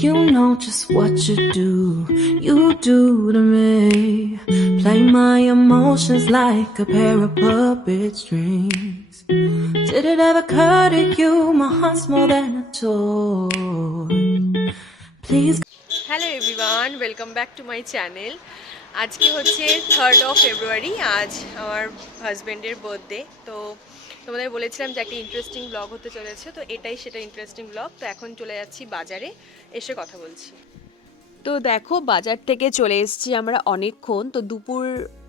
You know just what you do to me. Play my emotions like a pair of puppet strings. Did it ever occur to you my heart's more than a toy? Please. Hello everyone, welcome back to my channel. আজকে হচ্ছে 3rd of February, আজ আমার হাজব্যান্ডের birthday. তো তোমাদের বলেছিলাম যে একটা ইন্টারেস্টিং ব্লগ হতে চলেছে, তো এটাই সেটা ইন্টারেস্টিং ব্লগ। তো এখন চলে যাচ্ছি বাজারে, এসে কথা বলছি। তো দেখো, বাজার থেকে চলে এসেছি আমরা অনেকক্ষণ, তো দুপুর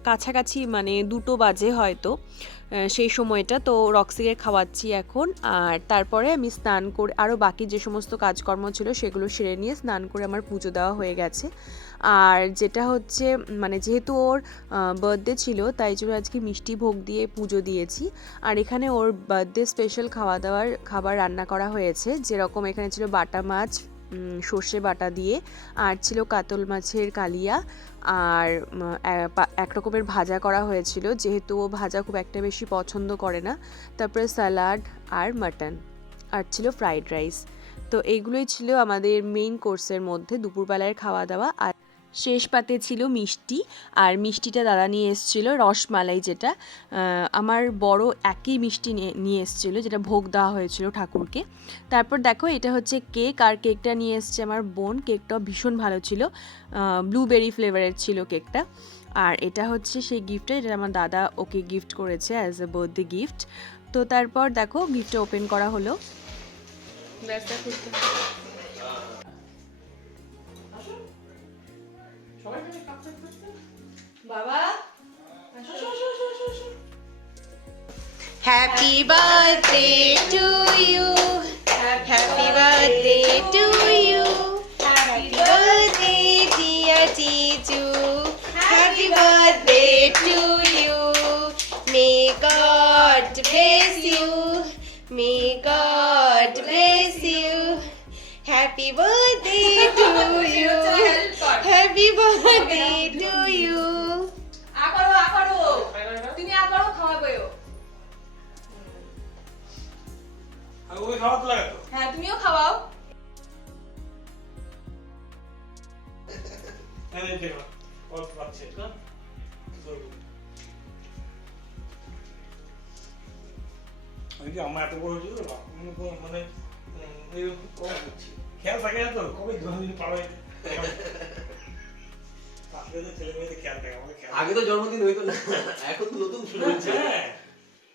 কাছাকাছি মানে 2টো বাজে হয়তো সেই সময়টা। তো রক্সিকে খাওয়াচ্ছি এখন, আর তারপরে আমি স্নান করে আরও বাকি যে সমস্ত কাজকর্ম ছিল সেগুলো সেরে নিয়ে স্নান করে আমার পুজো দেওয়া হয়ে গেছে। আর যেটা হচ্ছে মানে যেহেতু ওর বার্থডে ছিল তাই জন্য আজকে মিষ্টি ভোগ দিয়ে পুজো দিয়েছি। আর এখানে ওর বার্থডে স্পেশাল খাবার রান্না করা হয়েছে, যেরকম এখানে ছিল বাটা মাছ সর্ষে বাটা দিয়ে, আর ছিল কাতল মাছের কালিয়া, আর এক রকমের ভাজা করা হয়েছিল, যেহেতু ও ভাজা খুব একটা বেশি পছন্দ করে না। তারপরে স্যালাড আর মাটন, আর ছিল ফ্রাইড রাইস। তো এইগুলোই ছিল আমাদের মেইন কোর্সের মধ্যে দুপুরবেলার খাওয়া দাওয়া। আর শেষ পাতে ছিল মিষ্টি, আর মিষ্টিটা দাদা নিয়ে এসেছিল রসমালাই, যেটা আমার বড় একই মিষ্টি নিয়ে এসেছিলো, যেটা ভোগ দেওয়া হয়েছিল ঠাকুরকে। তারপর দেখো, এটা হচ্ছে কেক, আর কেকটা নিয়ে এসছে আমার বোন। কেকটাও ভীষণ ভালো ছিল, ব্লুবেরি ফ্লেভারের ছিল কেকটা। আর এটা হচ্ছে সেই গিফটটা, এটা আমার দাদা ওকে গিফট করেছে অ্যাজ এ বার্থডে গিফট। তো তারপর দেখো গিফটটা ওপেন করা হলো। বাবা, happy birthday to you, happy birthday to you, happy birthday dear Jiju, happy birthday to you, may God bless you, may God bless you, happy birthday to you, happy birthday to you. তুমি আবারও খাওয়াবেও। হ্যাঁ, তুমিও খাওয়াও। আমার এত বড় হয়েছিল মানে খেয়াল থাকে না তো, কবে জন্মদিন পার হয়ে আগে তো জন্মদিন হইতো না, এখন তো নতুন শুরু হচ্ছে।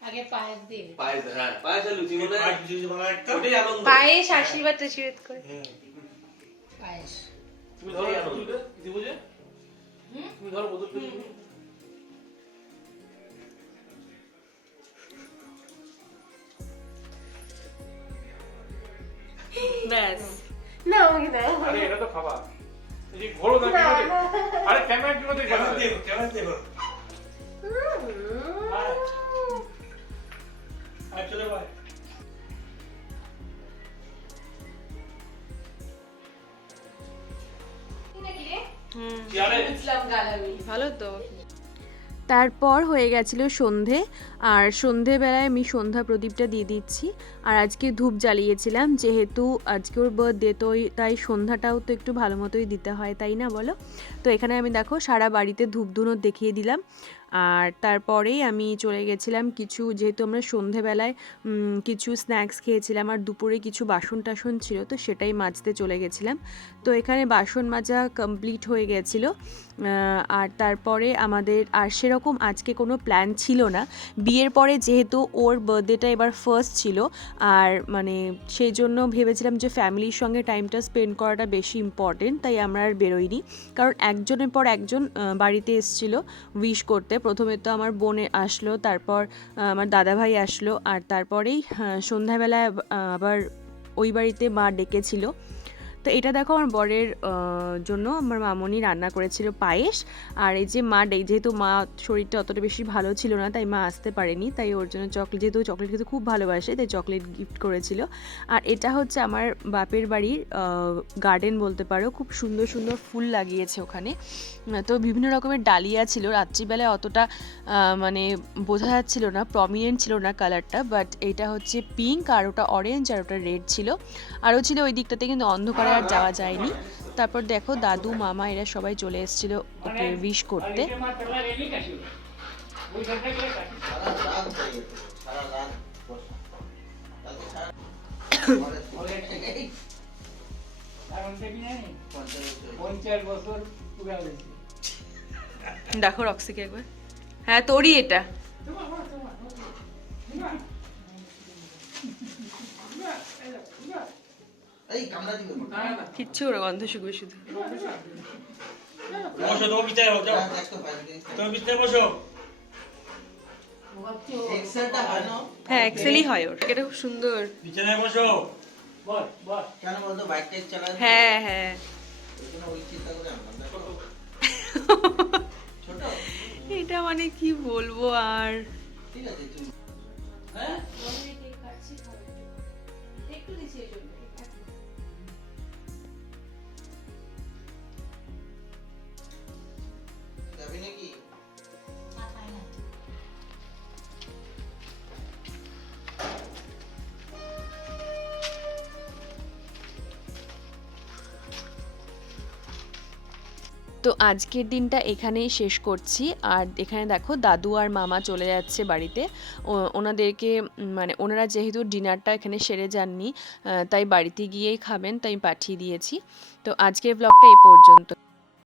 আগে পায়েস দিয়ে পায়েস, হ্যাঁ পায়েস আর লুচি, মানে ওটাই আনন্দ। পায়েস আশীর্বাদ করে পায়েস তুমি ধরো বোতলটা, দিদি বুঝে তুমি ধরো বোতলটা। ব্যাস। না আমাকে দাও। আরে এটা তো খাবার, এই ঘোড়ো না কি বলে, আরে ক্যামেরা কি বলে, ক্যামেরা দেব আয় চলে ভাই। ভালো তো। তারপর হয়ে গেছিল সন্ধে, আর সন্ধেবেলায় আমি সন্ধ্যা প্রদীপটা দিয়ে দিচ্ছি। আর আজকে ধূপ জ্বালিয়েছিলাম, যেহেতু আজকে ওর বার্থডে, তো তাই সন্ধ্যাটাও তো একটু ভালো মতোই দিতে হয়, তাই না বলো? তো এখানে আমি দেখো সারা বাড়িতে ধূপ ধুনো দেখিয়ে দিলাম। আর তারপরেই আমি চলে গেছিলাম কিছু, যেহেতু আমরা সন্ধেবেলায় কিছু স্ন্যাক্স খেয়েছিলাম, আর দুপুরে কিছু বাসন টাসন ছিল, তো সেটাই মাজতে চলে গেছিলাম। তো এখানে বাসন মাজা কমপ্লিট হয়ে গেছিলো। আর তারপরে আমাদের আর সেরকম আজকে কোনো প্ল্যান ছিল না। বিয়ের পরে যেহেতু ওর বার্থডেটা এবার ফার্স্ট ছিল, আর মানে সেই জন্য ভেবেছিলাম যে ফ্যামিলির সঙ্গে টাইমটা স্পেন্ড করাটা বেশি ইম্পর্টেন্ট, তাই আমরা আর বেরোইনি। কারণ একজনের পর একজন বাড়িতে এসেছিলো উইশ করতে। প্রথমে তো আমার বোন আসলো, তারপর আমার দাদাভাই আসলো, আর তারপরেই সন্ধ্যাবেলায় আবার ওই বাড়িতে মা ডেকেছিল। তো এটা দেখো আমার বরের জন্য আমার মামনি রান্না করেছিল পায়েস। আর এই যে মা যেহেতু মা শরীরটা অতটা বেশি ভালো ছিল না, তাই মা আসতে পারেনি, তাই ওর জন্য চকলেট, যেহেতু চকলেট খেতে খুব ভালোবাসে, তাই চকলেট গিফট করেছিল। আর এটা হচ্ছে আমার বাপের বাড়ির গার্ডেন বলতে পারো, খুব সুন্দর সুন্দর ফুল লাগিয়েছে ওখানে। তো বিভিন্ন রকমের ডালিয়া ছিল, রাত্রিবেলায় অতটা মানে বোঝা যাচ্ছিল না, প্রমিনেন্ট ছিল না কালারটা, বাট এটা হচ্ছে পিঙ্ক, আর ওটা অরেঞ্জ, আর ওটা রেড ছিল। আরও ছিল ওই দিকটাতে, কিন্তু অন্ধকারে আর যাওয়া যায়নি। তারপর দেখো দাদু মামা এরা সবাই চলে এসেছিল ওকে উইশ করতে। দেখো রক্সিকে একবার, হ্যাঁ তোরই এটা। কিচ্ছু ওরা গন্ধ শুকবে শুধু। বসো, তোমার বিছানায় বসো, যাও। তোমার বিছানায় বসো। হ্যাঁ এক্সেলই হয় ওর, এটা খুব সুন্দর। বিছানায় বসো। বস বস। হ্যাঁ হ্যাঁ এটা মানে কি বলবো আর। হ্যাঁ তো আজকের দিনটা এখানেই শেষ করছি। আর এখানে দেখো দাদু আর মামা চলে যাচ্ছে বাড়িতে। ওনাদেরকে মানে ওনারা যেহেতু ডিনারটা এখানে সেরে যাননি, তাই বাড়িতে গিয়েই খাবেন, তাই পাঠিয়ে দিয়েছি। তো আজকের ব্লগটা এই পর্যন্ত।